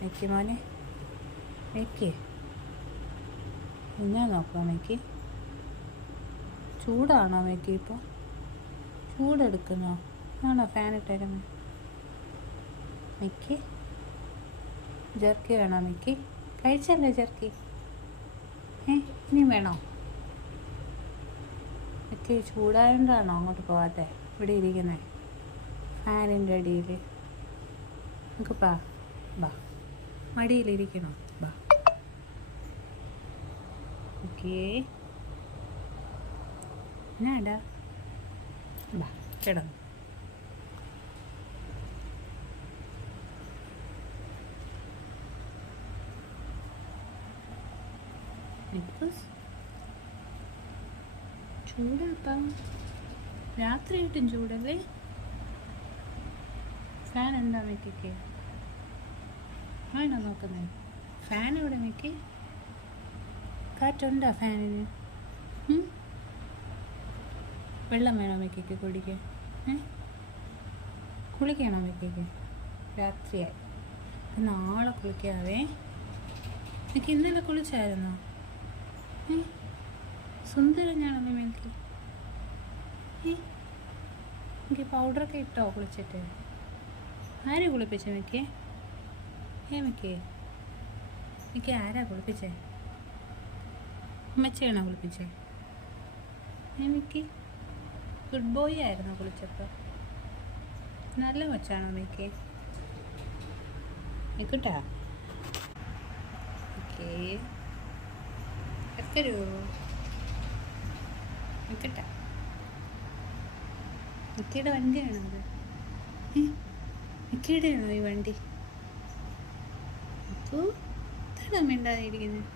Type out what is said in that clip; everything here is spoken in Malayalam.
മിക്കി മോനെ, മിക്കി ഞാൻ നോക്കാം. മിക്കി ചൂടാണോ മിക്കി? ഇപ്പോൾ ചൂടെടുക്കുന്നോ? ആണോ ഫാൻ ഇട്ടേക്കുന്നത്? മിക്കി ജെർക്കി വേണോ മിക്കി? കഴിച്ചല്ലേ ജെർക്കി? ഇനിയും വേണോ മിക്കി? ചൂടായതുകൊണ്ടാണോ അങ്ങോട്ട് പോകാതെ ഇവിടെ ഇരിക്കുന്നത് ഫാനിൻ്റെ അടിയിൽ? നമുക്ക് ബാ മടിയിലിരിക്കണോ? ബാ ഓക്കേ എന്നാടാ, ബാ കിടന്നു. ചൂടാപ്പം രാത്രിയായിട്ടും ചൂടല്ലേ? ഫാൻ എന്താ മിക്കിക്ക്? ആണോ നോക്കുന്നത്? ഫാൻ എവിടെ മിക്കി? കാറ്റുണ്ടോ ഫാനിന്? വെള്ളം വേണോ മിക്കിക്ക് കുടിക്കാൻ? കുളിക്കണോ മിക്കിക്ക്? രാത്രിയായി, നാളെ കുളിക്കാവേ. എനിക്ക് ഇന്നലെ കുളിച്ചായിരുന്നോ? സുന്ദരനാണല്ലോ മിക്കി. എനിക്ക് പൗഡറൊക്കെ ഇട്ടോ കുളിച്ചിട്ട്? ആരാ കുളിപ്പിച്ചേ മിക്കി? മിക്കി മിക്കി ആരാ കുളിപ്പിച്ചേ? അമ്മച്ചിയാണോ കുളിപ്പിച്ചേ? മിക്കി ഗുഡ് ബോയ് ആയിരുന്നോ കുളിച്ചപ്പോൾ? നല്ല കൊച്ചാണോ മിക്കി? മിക്കുട്ടാ ഓക്കേ എക്കരൂ മിക്കട്ടാ. മിക്കിയുടെ വണ്ടിയാണോ അത്? മിക്കിയുടെയാണോ ഈ വണ്ടി? മിക്കു ഇതാണോ മിണ്ടാതിരിക്കുന്നത്?